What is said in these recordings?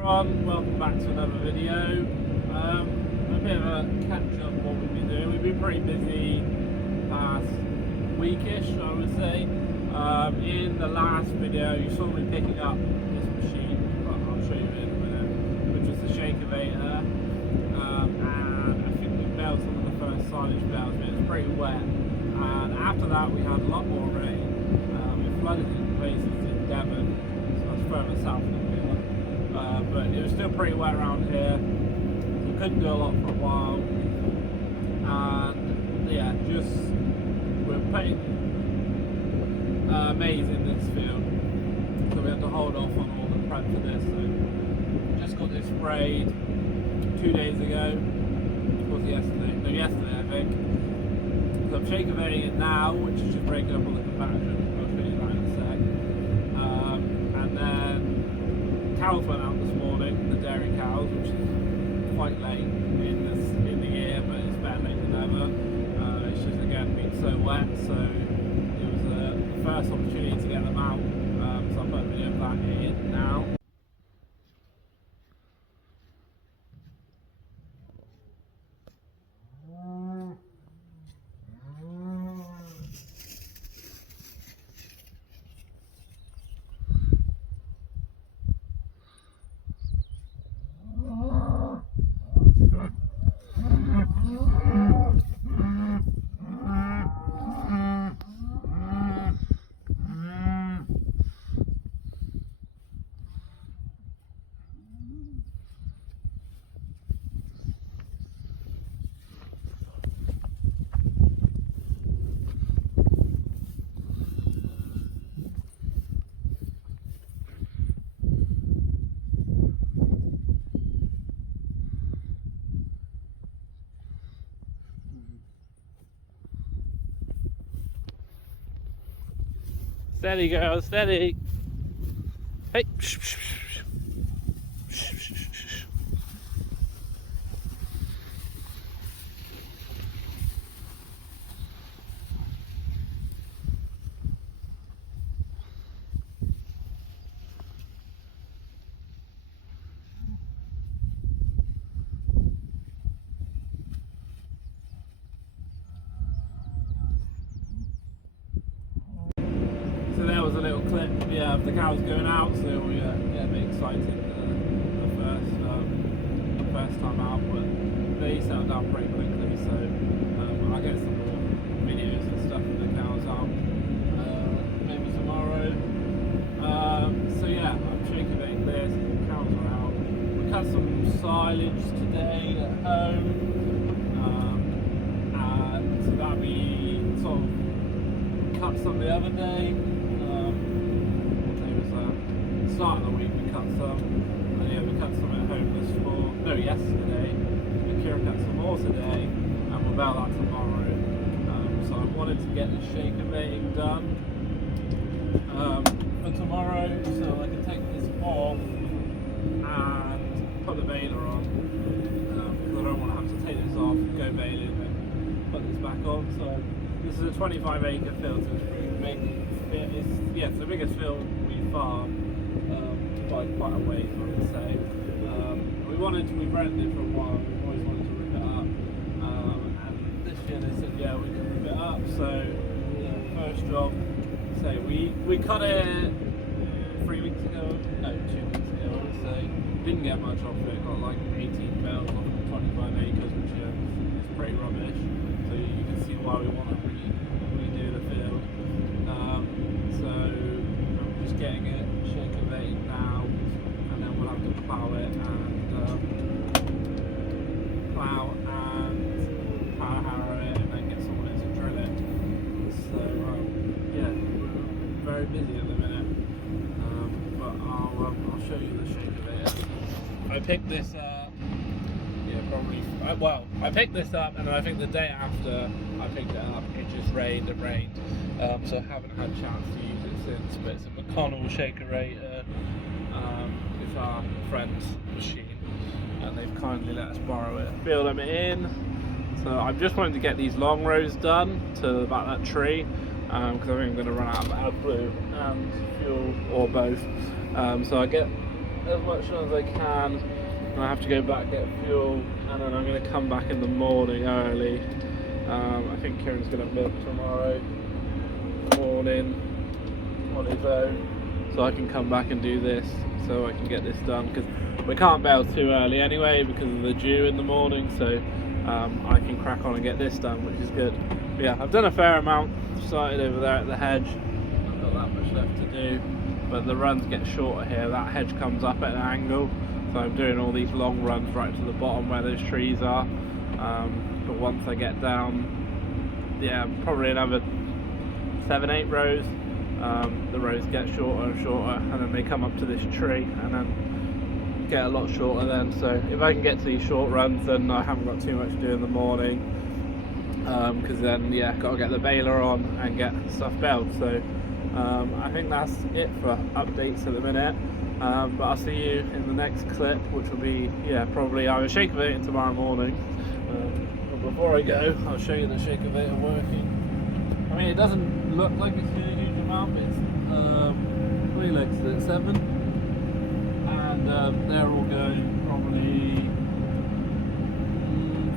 everyone, welcome back to another video. A bit of a catch up of what we've been doing. We've been pretty busy past weekish, I would say. In the last video you saw me picking up this machine, but I'll show you in a minute, which was the shakavator, and I think we baled some of the first silage bales, but it was pretty wet, and after that we had a lot more rain. It flooded in places in Devon, so that's further south than we were. But it was still pretty wet around here, so couldn't do a lot for a while. And yeah, just we're putting maize in this field, so we had to hold off on all the prep for this. So just got this sprayed 2 days ago. Was yesterday? No, yesterday I think. So I'm shakavating it now, which is just breaking up all the compaction. I'll show you that in a sec. And then cows went out this morning, the dairy cows, which is quite late in the year, but it's better late than never. It's just again been so wet, so it was the first opportunity to get them out. So I'll put a video of that in now. Steady, girl, steady. Hey. So there was a little clip, yeah, of the cows going out. So we get a bit excited the first time out, but they settled down pretty quickly. So I'll get some more videos and stuff of the cows out maybe tomorrow. So yeah, I'm shakavating this. The cows are out. We cut some silage today at home, and so that'll be sort of cut some the other day. Start of the week we cut some, and yeah, we cut some at home yesterday, and Kira cut some more today, and we'll bale that tomorrow. So I wanted to get the shakavating done for tomorrow, so I can take this off and put the baler on, because I don't want to have to take this off, go baling and put this back on. So this is a 25 acre field, so it's pretty big. It's the biggest field we farm. Quite a way, I would say. We've rented it for a while. We've always wanted to rip it up, and this year they said yeah we can rip it up. So first job, say we cut it 3 weeks ago, no 2 weeks ago I would say. Didn't get much off it. Got like 18 bales off of 25 acres, which is pretty rubbish. So you can see why we want to redo the field. So I'm just getting it shakavated now, and then we'll have to plough it and power harrow it, and then get someone in to drill it. So yeah, we're very busy at the minute, but I'll show you the shakavator. I picked this up, I picked this up, and then I think the day after I picked it up it just rained, so I haven't had a chance to use it since. But it's a McConnell shakavator. It's our friend's machine, and they've kindly let us borrow it. Fill them in. So I'm just wanting to get these long rows done to about that tree, because I think I'm going to run out of AdBlue and fuel, or both. So I get as much as I can, and I have to go back get fuel, and then I'm going to come back in the morning early. I think Kieran's going to milk tomorrow morning on his own, so I can come back and do this, so I can get this done, because we can't bale too early anyway because of the dew in the morning, so I can crack on and get this done, which is good. But yeah, I've done a fair amount. Started over there at the hedge, I've got that much left to do, but the runs get shorter here. That hedge comes up at an angle, so I'm doing all these long runs right to the bottom where those trees are. But once I get down, yeah, probably another 7-8 rows, the rows get shorter and shorter, and then they come up to this tree and then get a lot shorter then. So if I can get to these short runs, then I haven't got too much to do in the morning, because then yeah, got to get the baler on and get stuff baled. So I think that's it for updates at the minute, but I'll see you in the next clip, which will be, yeah, probably either shake-a-vating tomorrow morning. But before I go, I'll show you the shake-a-vator working. I mean, it doesn't look like it's doing a huge amount, but it's 3 legs at 7, and they're all going probably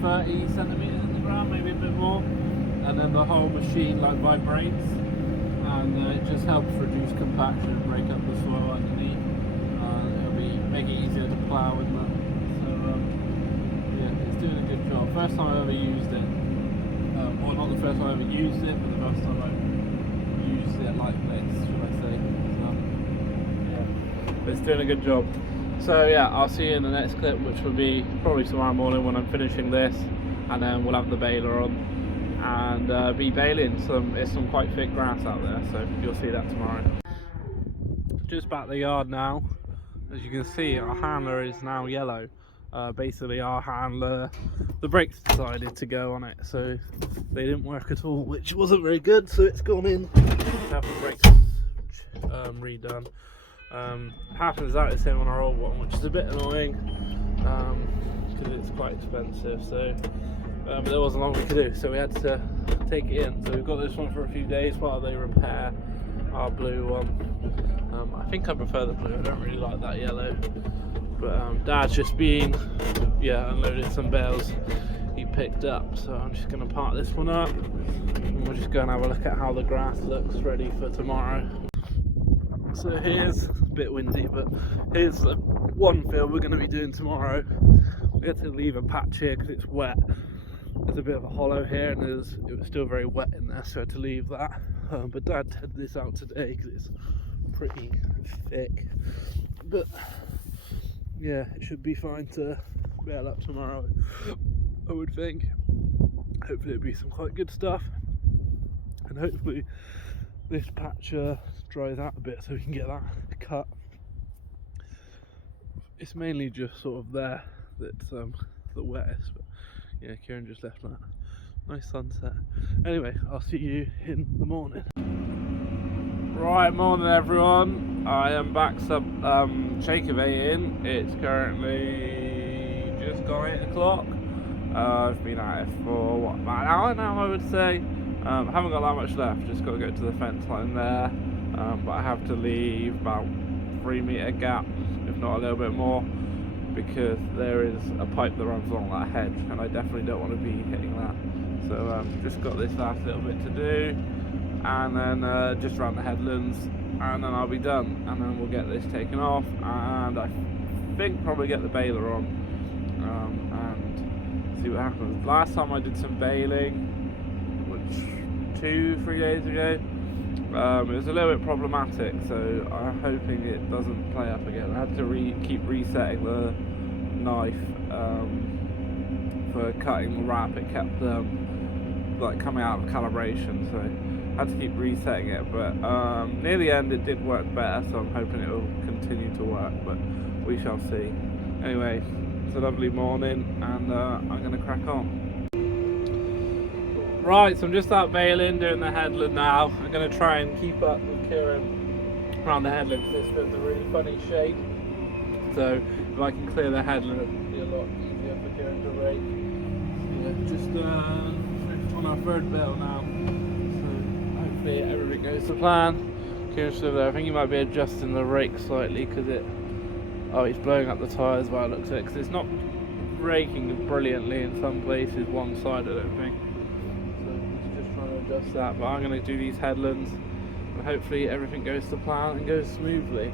30 centimetres in the ground, maybe a bit more, and then the whole machine like vibrates, and it just helps reduce compaction and break up the soil underneath. Make it easier to plough and that. So yeah, it's doing a good job. First time I ever used it, well, not the first time I ever used it, but the first time I used it like this, should I say. So yeah, but it's doing a good job. So yeah, I'll see you in the next clip, which will be probably tomorrow morning when I'm finishing this, and then we'll have the baler on and be baling some quite thick grass out there, so you'll see that tomorrow. Just back the yard now. As you can see, our handler is now yellow. Basically our handler, the brakes decided to go on it, so they didn't work at all, which wasn't very good, so it's gone in to have the brakes redone. Happens out the same on our old one, which is a bit annoying because it's quite expensive, so but there wasn't a lot we could do, so we had to take it in. So we've got this one for a few days while they repair our blue one. I think I prefer the blue, I don't really like that yellow, but Dad's just been unloaded some bales he picked up, so I'm just going to park this one up and we'll just go and have a look at how the grass looks ready for tomorrow. So here's, a bit windy, but here's the one field we're going to be doing tomorrow. We had to leave a patch here because it's wet. There's a bit of a hollow here and it was still very wet in there, so I had to leave that. But Dad headed this out today because it's pretty thick, but yeah, it should be fine to bale up tomorrow, I would think. Hopefully it'll be some quite good stuff, and hopefully this patch dries out a bit so we can get that cut. It's mainly just sort of there that's the wettest, but yeah, Kieran just left that nice sunset. Anyway, I'll see you in the morning. Right, morning everyone. I am back shake-a-vating. It's currently just gone 8 o'clock. I've been at it for what, about an hour now, I would say. I haven't got that much left, just got to go to the fence line there. But I have to leave about 3 metre gap, if not a little bit more, because there is a pipe that runs along that hedge and I definitely don't want to be hitting that. So just got this last little bit to do, and then just around the headlands, and then I'll be done, and then we'll get this taken off, and I think probably get the baler on and see what happens. Last time I did some baling, which 2-3 days ago, it was a little bit problematic, so I'm hoping it doesn't play up again. I had to keep resetting the knife for cutting the wrap. It kept like coming out of calibration, so I had to keep resetting it, but near the end it did work better, so I'm hoping it will continue to work, but we shall see. Anyway, it's a lovely morning, and I'm going to crack on. Right, so I'm just out baling, doing the headland now. I'm going to try and keep up with Kieran around the headland, because this feels a really funny shape, so if I can clear the headland it'll be a lot easier for Kieran to rake. Yeah, just on our third bale now, so hopefully everything goes to plan. Kieran's still there. I think he might be adjusting the rake slightly because it Oh, he's blowing up the tyres by the looks of it, because it's not raking brilliantly in some places, one side I don't think. So he's just trying to adjust that, but I'm going to do these headlands and hopefully everything goes to plan and goes smoothly.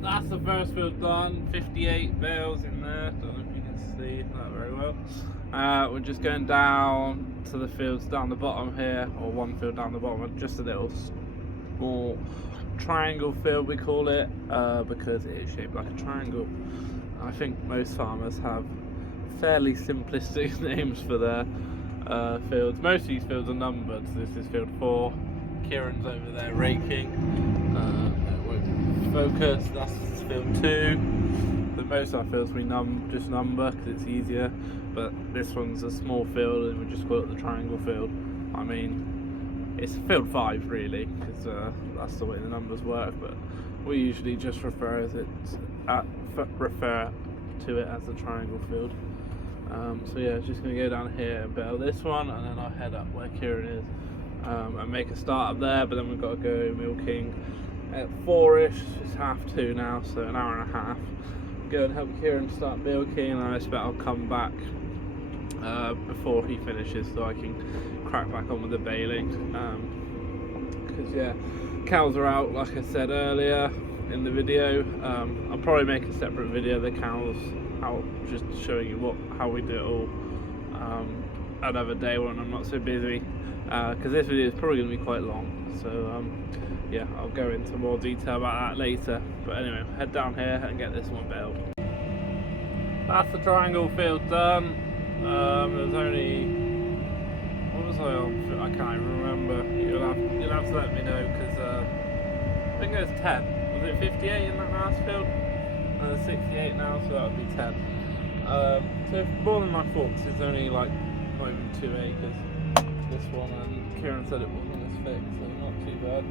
That's the first field done, 58 bales in there, don't know if you can see that very well. We're just going down to the fields down the bottom here, or one field down the bottom, just a little small triangle field we call it, because it is shaped like a triangle. I think most farmers have fairly simplistic names for their fields. Most of these fields are numbered, so this is field 4, Kieran's over there raking, focus, that's field 2. But most of our fields we just number because it's easier, but this one's a small field and we just call it the triangle field. I mean, it's field 5 really, because that's the way the numbers work, but we usually just refer to it as the triangle field. So yeah, just going to go down here and bale this one, and then I'll head up where Kieran is and make a start up there, but then we've got to go milking at 4ish, it's 2:30 now, so an hour and a half. Go and help Kieran start milking, and I expect I'll come back before he finishes so I can crack back on with the baling. Because yeah, cows are out like I said earlier in the video. I'll probably make a separate video of the cows out, just showing you how we do it all another day when I'm not so busy, because this video is probably going to be quite long, so yeah, I'll go into more detail about that later. But anyway, head down here and get this one baled. That's the triangle field done. There's only, what was I on? I can't even remember. You'll have to let me know, because I think there's 10. Was it 58 in that last field? There's 68 now, so that would be 10. So more than my thoughts, it's only like not even 2 acres. This one, and Kieran said it wasn't as thick, so not too bad.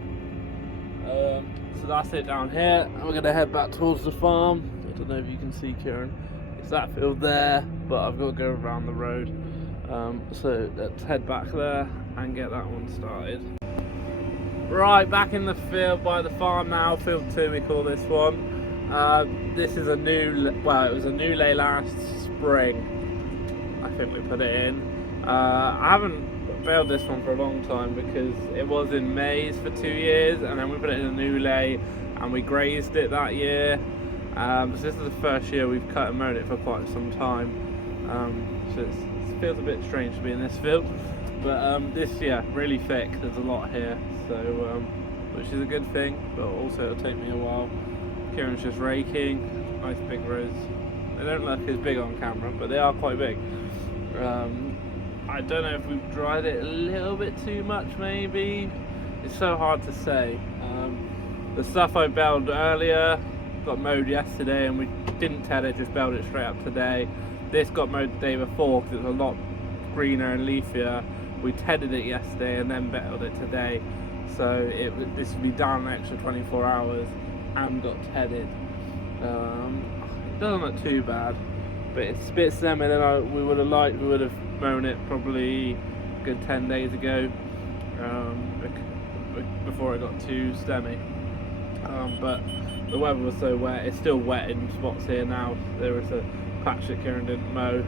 So that's it down here, and we're going to head back towards the farm. I don't know if you can see Kieran. It's that field there, but I've got to go around the road. So let's head back there and get that one started. Right, back in the field by the farm now, field 2 we call this one. This is a new, well, it was a new lay last spring, I think we put it in. I haven't baled this one for a long time because it was in maize for 2 years, and then we put it in a new lay and we grazed it that year. So this is the first year we've cut and mowed it for quite some time. So it feels a bit strange to be in this field, but this year really thick. There's a lot here, so which is a good thing, but also it'll take me a while. Kieran's just raking, nice big rows. They don't look as big on camera, but they are quite big. I don't know if we've dried it a little bit too much, maybe. It's so hard to say. The stuff I baled earlier got mowed yesterday, and we didn't ted it, just baled it straight up today. This got mowed the day before because it was a lot greener and leafier. We tedded it yesterday and then baled it today. So this would be down an extra 24 hours and got tedded. It doesn't look too bad, but it's a bit stemmy than we would have liked. We would have mown it probably a good 10 days ago, before it got too stemmy. But the weather was so wet. It's still wet in spots here now. There was a patch that Kieran didn't mow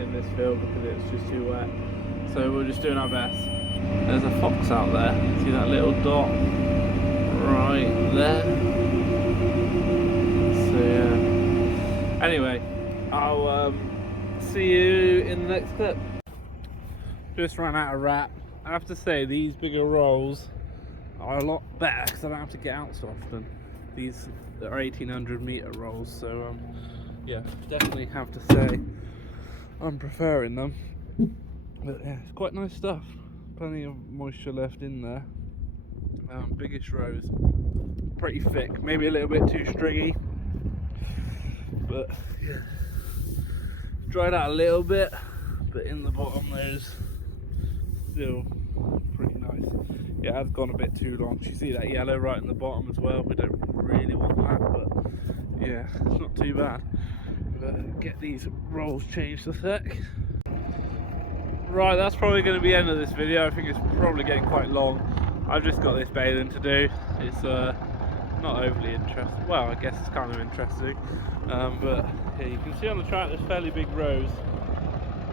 in this field because it was just too wet. So we're just doing our best. There's a fox out there. See that little dot right there? So yeah. Anyway, I'll see you in the next clip. Just ran out of wrap. I have to say these bigger rolls are a lot better because I don't have to get out so often. These are 1800 meter rolls, so yeah, definitely have to say I'm preferring them. But yeah, it's quite nice stuff. Plenty of moisture left in there. Biggest rows, pretty thick, maybe a little bit too stringy, but yeah, dried out a little bit, but in the bottom there's still pretty nice. Yeah, it has gone a bit too long. You see that yellow right in the bottom as well. We don't really want that, but yeah, it's not too bad. But get these rolls changed a sec. Right, that's probably going to be the end of this video. I think it's probably getting quite long. I've just got this baling to do. It's not overly interesting. Well, I guess it's kind of interesting, but yeah, you can see on the track there's fairly big rows.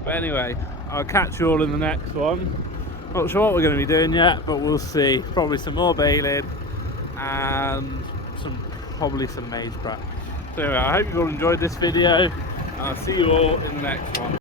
But anyway, I'll catch you all in the next one. Not sure what we're going to be doing yet, but we'll see. Probably some more baling and probably some maize prep. So anyway, I hope you all enjoyed this video. I'll see you all in the next one.